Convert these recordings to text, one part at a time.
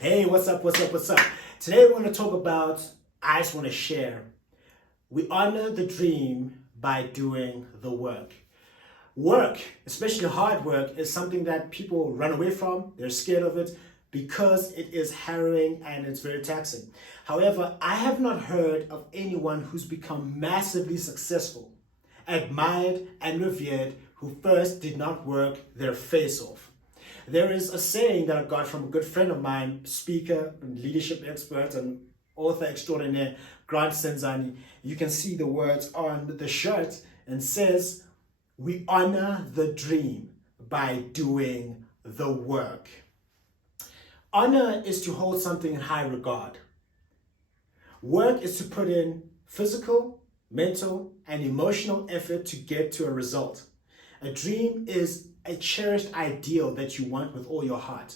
Hey, what's up, what's up, what's up? Today we're going to talk about, I just want to share, we honor the dream by doing the work. Work, especially hard work, is something that people run away from. They're scared of it because it is harrowing and it's very taxing. However, I have not heard of anyone who's become massively successful, admired and revered, who first did not work their face off. There is a saying that I got from a good friend of mine, speaker, leadership expert, and author extraordinaire, Grant Senzani. You can see the words on the shirt and says, "We honor the dream by doing the work." Honor is to hold something in high regard. Work is to put in physical, mental, and emotional effort to get to a result. A dream is a cherished ideal that you want with all your heart.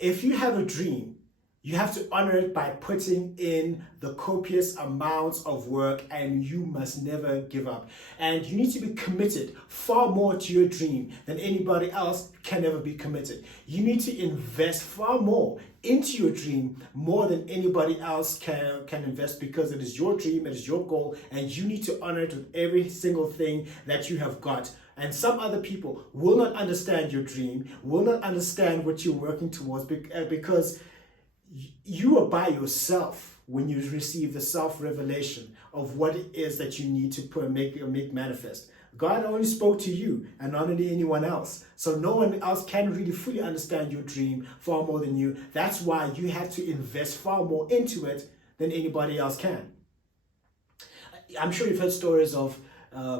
If you have a dream, you have to honor it by putting in the copious amounts of work, and you must never give up. And you need to be committed far more to your dream than anybody else can ever be committed. You need to invest far more into your dream more than anybody else can invest, because it is your dream, it is your goal, and you need to honor it with every single thing that you have got. And some other people will not understand your dream, will not understand what you're working towards, because you are by yourself when you receive the self-revelation of what it is that you need to make manifest. God only spoke to you and not anyone else. So no one else can really fully understand your dream far more than you. That's why you have to invest far more into it than anybody else can. I'm sure you've heard stories of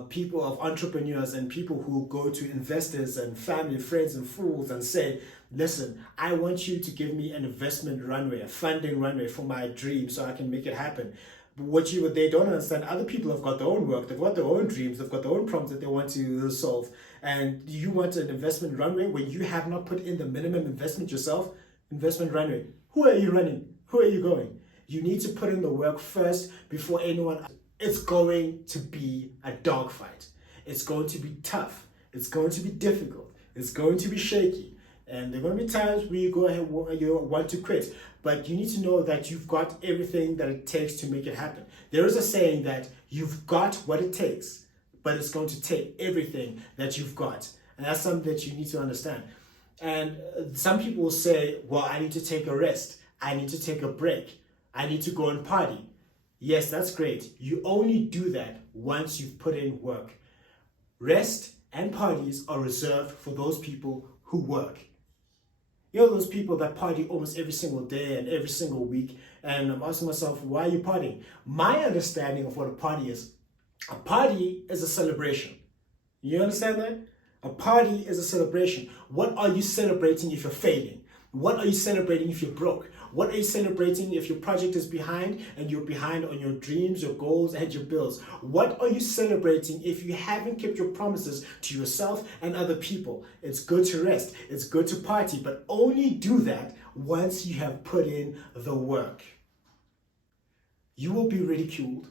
people, of entrepreneurs and people who go to investors and family, friends and fools and say, "Listen, I want you to give me an investment runway, a funding runway for my dream so I can make it happen." But they don't understand, other people have got their own work, they've got their own dreams, they've got their own problems that they want to solve. And you want an investment runway when you have not put in the minimum investment yourself? Investment runway. Who are you running? Who are you going? You need to put in the work first before anyone. It's going to be a dogfight. It's going to be tough. It's going to be difficult. It's going to be shaky. And there are going to be times where you want to quit. But you need to know that you've got everything that it takes to make it happen. There is a saying that you've got what it takes, but it's going to take everything that you've got. And that's something that you need to understand. And some people will say, "Well, I need to take a rest. I need to take a break. I need to go and party." Yes, that's great. You only do that once you've put in work. Rest and parties are reserved for those people who work. You know, those people that party almost every single day and every single week. And I'm asking myself, why are you partying? My understanding of what a party is a celebration. You understand that? A party is a celebration. What are you celebrating if you're failing? What are you celebrating if you're broke? What are you celebrating if your project is behind and you're behind on your dreams, your goals, and your bills? What are you celebrating if you haven't kept your promises to yourself and other people? It's good to rest. It's good to party, but only do that once you have put in the work. You will be ridiculed.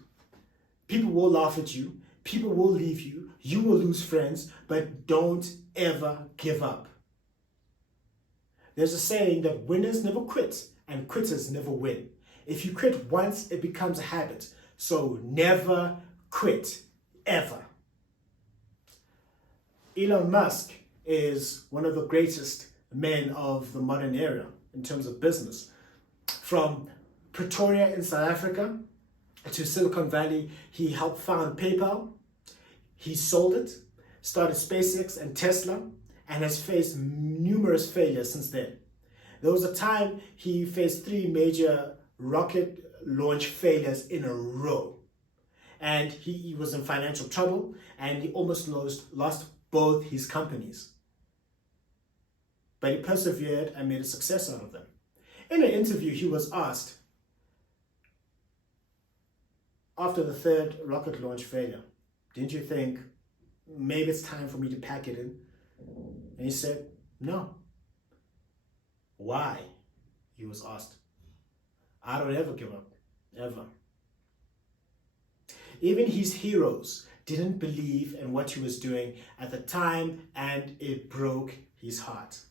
People will laugh at you. People will leave you. You will lose friends, but don't ever give up. There's a saying that winners never quit and quitters never win. If you quit once, it becomes a habit. So never quit, ever. Elon Musk is one of the greatest men of the modern era in terms of business. From Pretoria in South Africa to Silicon Valley, he helped found PayPal. He sold it, started SpaceX and Tesla, and has faced numerous failures since then. There was a time he faced 3 major rocket launch failures in a row. And he was in financial trouble, and he almost lost both his companies. But he persevered and made a success out of them. In an interview, he was asked, after the 3rd rocket launch failure, "Didn't you think maybe it's time for me to pack it in?" And he said, "No." "Why?" he was asked. "I don't ever give up, ever." Even his heroes didn't believe in what he was doing at the time, and it broke his heart.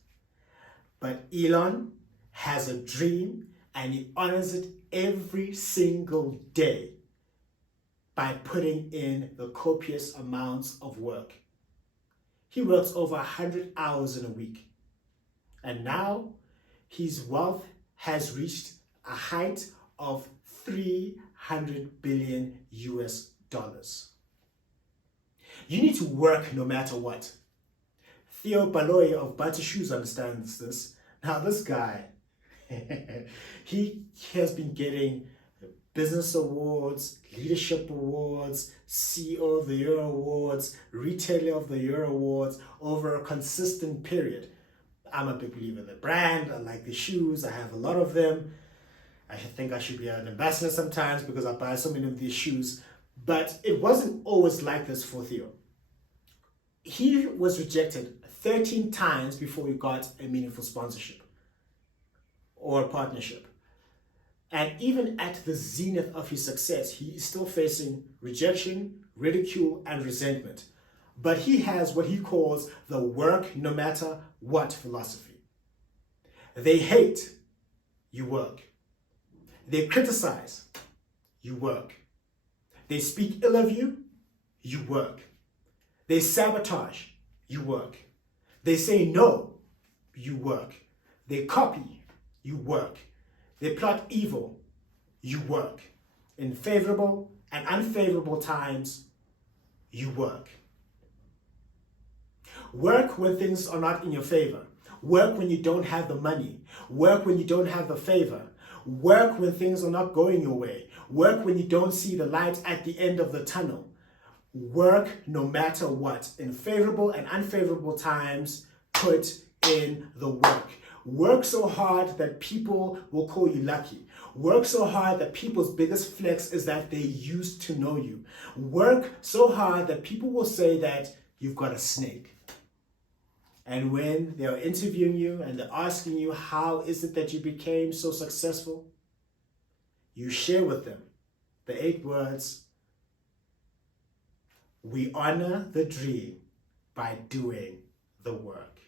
But Elon has a dream and he honors it every single day by putting in the copious amounts of work. He works over 100 hours in a week. And now his wealth has reached a height of 300 billion US dollars. You need to work no matter what. Theo Baloyi of Butter Shoes understands this. Now this guy, he has been getting business awards, leadership awards, CEO of the Year awards, Retailer of the Year awards over a consistent period. I'm a big believer in the brand. I like the shoes. I have a lot of them. I think I should be an ambassador sometimes because I buy so many of these shoes. But it wasn't always like this for Theo. He was rejected 13 times before he got a meaningful sponsorship or a partnership. And even at the zenith of his success, he is still facing rejection, ridicule, and resentment. But he has what he calls the work no matter what philosophy. They hate, you work. They criticize, you work. They speak ill of you, you work. They sabotage, you work. They say no, you work. They copy, you work. They plot evil, you work. In favorable and unfavorable times, you work. Work when things are not in your favor. Work when you don't have the money. Work when you don't have the favor. Work when things are not going your way. Work when you don't see the light at the end of the tunnel. Work no matter what. In favorable and unfavorable times, put in the work. Work so hard that people will call you lucky. Work so hard that people's biggest flex is that they used to know you. Work so hard that people will say that you've got a snake. And when they're interviewing you and they're asking you, how is it that you became so successful? You share with them the 8 words, we honor the dream by doing the work.